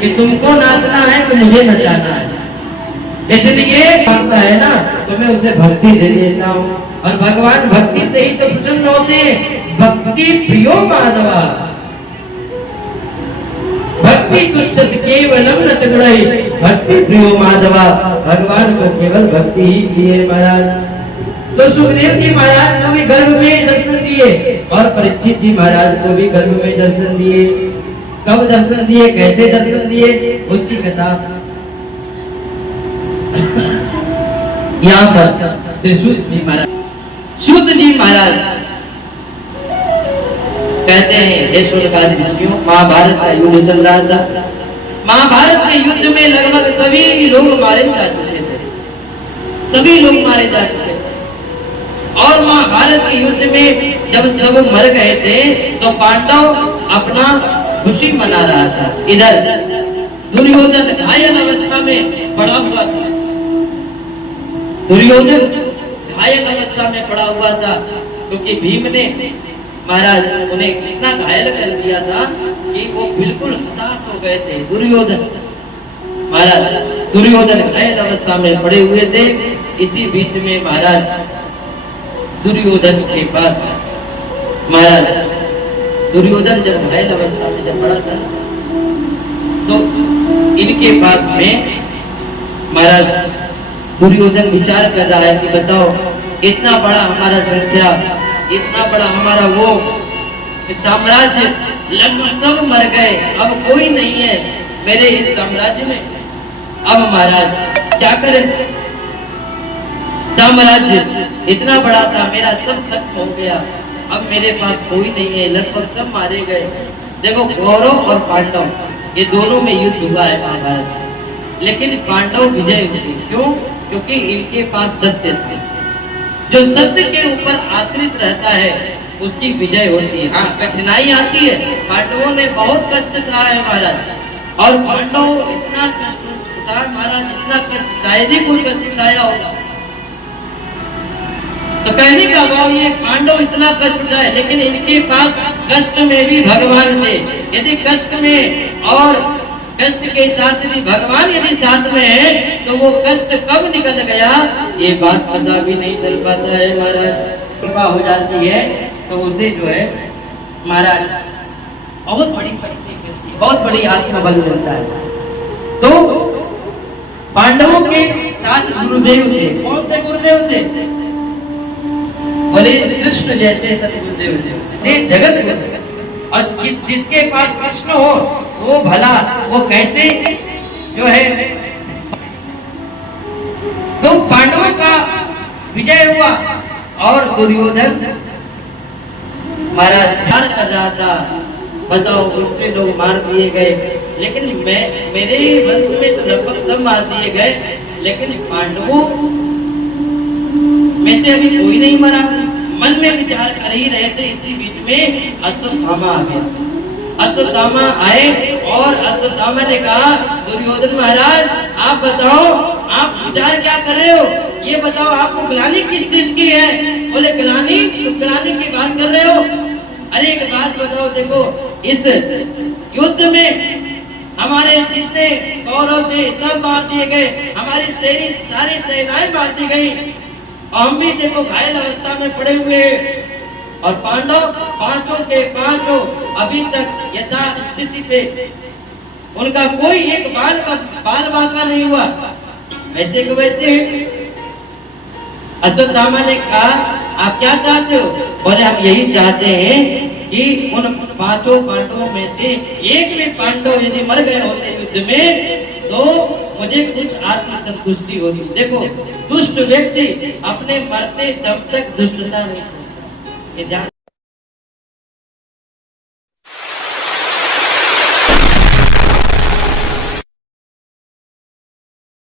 कि तुमको नाचना है तो मुझे नचाना है, इसलिए मांगता है ना तो मैं उसे भक्ति दे देता हूँ। और भगवान भक्ति से ही तो प्रसन्न होते हैं। भक्ति प्रियो माधवा, भक्ति तुच्छत केवलम न चतुराई, भक्ति प्रियो माधवा, भगवान को केवल भक्ति ही दिए महाराज। तो सुखदेव जी महाराज को भी गर्भ में दर्शन दिए और परीक्षित जी महाराज को भी गर्भ में दर्शन दिए। कब दर्शन दिए, कैसे दर्शन दिए, उसकी कथा यहाँ पर श्री सूत जी महाराज, सूत जी महाराज कहते हैं, हे शूद्रकादि ऋषियों, महाभारत का युद्ध चल रहा था। महाभारत के युद्ध में लगभग सभी लोग मारे जा चुके थे, सभी लोग मारे जा चुके थे। और महाभारत के युद्ध में जब सब मर गए थे तो पांडव अपना खुशी मना रहा था। इधर दुर्योधन घायल अवस्था में पड़ा हुआ था, दुर्योधन घायल अवस्था में पड़ा हुआ था क्योंकि भीम ने महाराज उन्हें इतना घायल कर दिया था कि वो बिल्कुल हताश हो गए थे। दुर्योधन महाराज, दुर्योधन घायल अवस्था में पड़े हुए थे। इसी बीच में महाराज दुर्योधन के पास, महाराज दुर्योधन जब घायल अवस्था में जब पड़ा था तो इनके पास में महाराज दुर्योधन विचार कर रहा है कि बताओ, इतना बड़ा हमारा संख्या, इतना बड़ा हमारा वो साम्राज्य, लगभग सब मर गए, अब कोई नहीं है मेरे इस साम्राज्य में, अब महाराज क्या करें? साम्राज्य इतना बड़ा था, मेरा सब खत्म हो गया, अब मेरे पास कोई नहीं है, लगभग सब मारे गए। देखो कौरव और पांडव ये दोनों में युद्ध हुआ है महाभारत, लेकिन पांडव विजय हुए। क्यों? क्योंकि इनके पास सत्य थे। जो सत्य के ऊपर आश्रित रहता है उसकी विजय होती है। हाँ, कठिनाई आती है, पांडवों ने बहुत कष्ट सहा है महाराज, और पांडव इतना कष्ट उठाया महाराज, इतना कष्ट शायद ही कोई कष्ट उठाया होगा। तो कहने का भाव ये, पांडव इतना कष्ट उठाए लेकिन इनके पास कष्ट में भी भगवान थे। यदि कष्ट में और कष्ट के साथ यदि भगवान यदि साथ में है तो वो कष्ट कब निकल गया ये बात पता भी नहीं चल पाता है महाराज। कृपा हो जाती है तो उसे जो है महाराज बहुत बड़ी शक्ति मिलती है, बहुत बड़ी आत्मबल मिलता है। तो पांडवों के साथ गुरुदेव थे। कौन से गुरुदेव थे? बोले कृष्ण जैसे सतगुरुदेव थे, जगत गुरु। और जिसके पास कृष्ण हो वो भला, वो कैसे जो है। तो पांडवों का विजय हुआ और दुर्योधन महाराज ध्यान कर रहा था, बताओ उनके लोग मार दिए गए, लेकिन मेरे वंश में तो लगभग सब मार दिए गए, लेकिन पांडवों में से अभी कोई नहीं मरा। मन में विचार कर ही रहे थे, इसी बीच में अश्वत्थामा आ गया। अश्वत्थामा आए और अश्वत्थामा ने कहा, दुर्योधन महाराज आप बताओ, आप विचार क्या कर रहे हो, ये बताओ आपको ग्लानि किस चीज की है? बोले ग्लानि, तो ग्लानि की बात कर रहे हो? अरे एक बात बताओ, देखो इस युद्ध में हमारे जितने कौरव थे सब मार दिए गए, हमारी सारी सेनाएं मार दी गई, और हम भी देखो घायल अवस्था में पड़े हुए, और पांडव पांचों के पांचों अभी तक यथा स्थिति पे, उनका कोई एक बाल बांका नहीं हुआ, वैसे को वैसे। अश्वत्थामा ने कहा आप क्या चाहते हो? बोले हम यही चाहते हैं कि उन पांचों पांडवों में से एक भी पांडव यदि मर गए होते युद्ध में तो मुझे कुछ आत्मसंतुष्टि होगी। देखो दुष्ट व्यक्ति अपने मरते दम तक दुष्टता नहीं छोड़ता, ये ध्यान